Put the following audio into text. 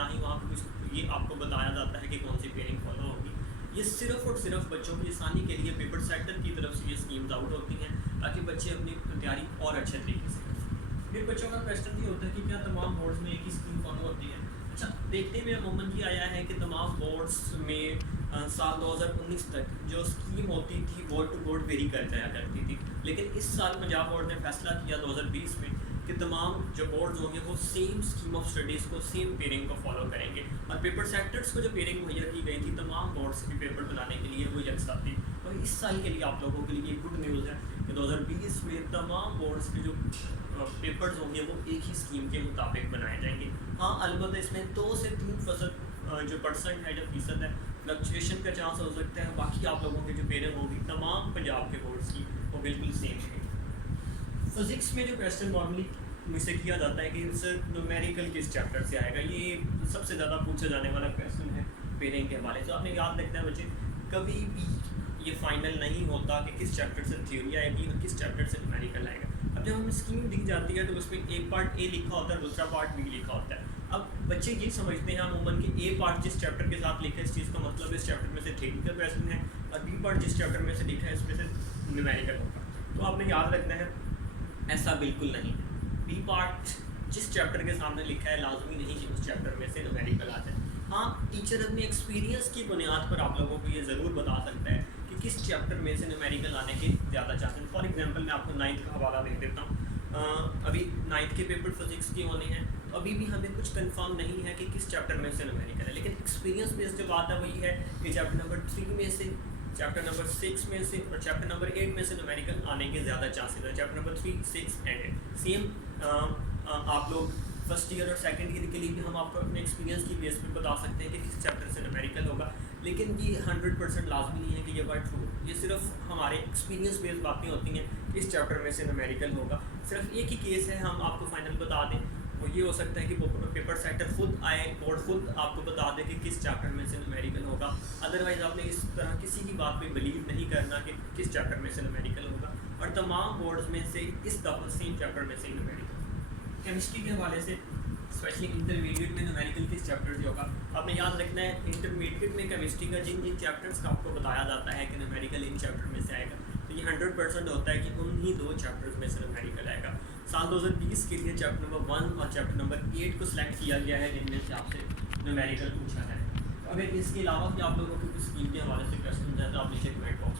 ना ही वहाँ पर कुछ ये आपको बताया जाता है कि कौन सी पेयरिंग फॉलो होगी। ये सिर्फ़ और सिर्फ बच्चों की आसानी के लिए पेपर सेटर की तरफ से ये स्कीम्स आउट होती हैं ताकि बच्चे अपनी तैयारी और अच्छे तरीके से कर सकें। फिर बच्चों का क्वेश्चन ये होता है कि क्या तमाम बोर्ड्स में एक ही स्कीम फॉलो होती है। अच्छा, देखने में अमूमन ये आया है कि तमाम बोर्ड्स में साल 2019 तक जो स्कीम होती थी बोर्ड टू बोर्ड वेरी कर जाया करती थी, लेकिन इस साल पंजाब बोर्ड ने फैसला किया 2020 में कि तमाम जो बोर्ड्स होंगे वो सेम स्कीम ऑफ स्टडीज़ को, सेम पेयरिंग को फॉलो करेंगे और पेपर सेक्टर्स को जो पेयरिंग मुहैया की गई थी तमाम बोर्ड्स के पेपर बनाने के लिए वो यकसा थी। और इस साल के लिए आप लोगों के लिए गुड न्यूज़ है कि 2020 में तमाम बोर्ड्स के जो पेपर्स होंगे वो एक ही स्कीम के मुताबिक बनाए जाएंगे। हाँ, अलबत्ता इसमें 2 से 3% जो परसेंट है, जो फीसद है, फ्लक्चुएशन का चांस हो सकता है। बाकी आप लोगों की जो पेयरिंग होगी तमाम पंजाब के बोर्ड्स की वो बिल्कुल सेम है। फिज़िक्स में जो क्वेश्चन नॉर्मली मुझसे किया जाता है कि सर न्यूमेरिकल किस चैप्टर से आएगा, ये सबसे ज़्यादा पूछा जाने वाला क्वेश्चन है पेयरिंग के हवाले से। आपने याद रखना है बच्चे, कभी भी ये फाइनल नहीं होता कि किस चैप्टर से थ्योरी आएगी और किस चैप्टर से न्यूमेरिकल आएगा। अब जब हमें स्कीम दी जाती है तो उसमें एक पार्ट ए लिखा होता है, दूसरा पार्ट बी लिखा होता है। अब बच्चे ये समझते हैं अमूमन कि ए पार्ट जिस चैप्टर के साथ लिखा है इस चीज़ का मतलब इस चैप्टर में से थ्योरिटिकल क्वेश्चन है और बी पार्ट जिस चैप्टर में से लिखा है इसमें से न्यूमेरिकल होगा। तो आपने याद रखना है ऐसा बिल्कुल नहीं। बी पार्ट जिस चैप्टर के सामने लिखा है लाजमी नहीं कि उस चैप्टर में से न्यूमेरिकल आ जाए। हाँ, टीचर अपने एक्सपीरियंस की बुनियाद पर आप लोगों को ये ज़रूर बता सकता है कि किस चैप्टर में से न्यूमेरिकल आने के ज़्यादा चांस हैं। फॉर एग्जांपल मैं आपको 9th का हवाला दे देता हूँ। अभी 9th के पेपर फिजिक्स के होने हैं, तो अभी भी हमें कुछ कंफर्म नहीं है कि किस चैप्टर में से न्यूमेरिकल है, लेकिन एक्सपीरियंस बेस्ड जो बात है वही है कि चैप्टर नंबर 3 में से, चैप्टर नंबर 6 में से और चैप्टर नंबर 8 में से न्यूमेरिकल आने के ज़्यादा चांसेस है। Chapter number 3, 6 and 8 same. आप लोग फर्स्ट ईयर और सेकंड ईयर के लिए भी हम आपको अपने एक्सपीरियंस की बेस पे बता सकते हैं कि किस चैप्टर से न्यूमेरिकल होगा, लेकिन ये 100% लाजमी नहीं है कि ये बात ट्रू। ये सिर्फ हमारे एक्सपीरियंस बेस्ड बातें होती हैं किस चैप्टर में से न्यूमेरिकल होगा। सिर्फ एक ही केस है हम आपको फाइनल बता दें, वो ये हो सकता है कि पेपर सेटर खुद आए, बोर्ड खुद आपको बता दे कि किस चैप्टर में से न्यूमेरिकल होगा। अदरवाइज़ आपने इस तरह किसी की बात पे बिलीव नहीं करना कि किस चैप्टर में से न्यूमेरिकल होगा। और तमाम बोर्ड्स में से इस दफ़ा सेम चैप्टर में से न्यूमेरिकल। केमिस्ट्री के हवाले से स्पेशली इंटरमीडिएट में न्यूमेरिकल किस चैप्टर से होगा, आपने याद रखना है इंटरमीडिएट में केमिस्ट्री का जिन जिन चैप्टर्स का आपको बताया जाता है कि न्यूमेरिकल इन चैप्टर में से आएगा, तो ये 100% होता है कि उन्हीं 2 चैप्टर्स में से न्यूमेरिकल आएगा। साल 2020 के लिए चैप्टर नंबर 1 और चैप्टर नंबर 8 को सिलेक्ट किया गया है जिनमें से आपसे न्यूमेरिकल पूछा है। तो अगर इसके अलावा भी आप लोगों को कुछ स्कीम के हवाले से क्वेश्चन है तो आप नीचे कमेंट बॉक्स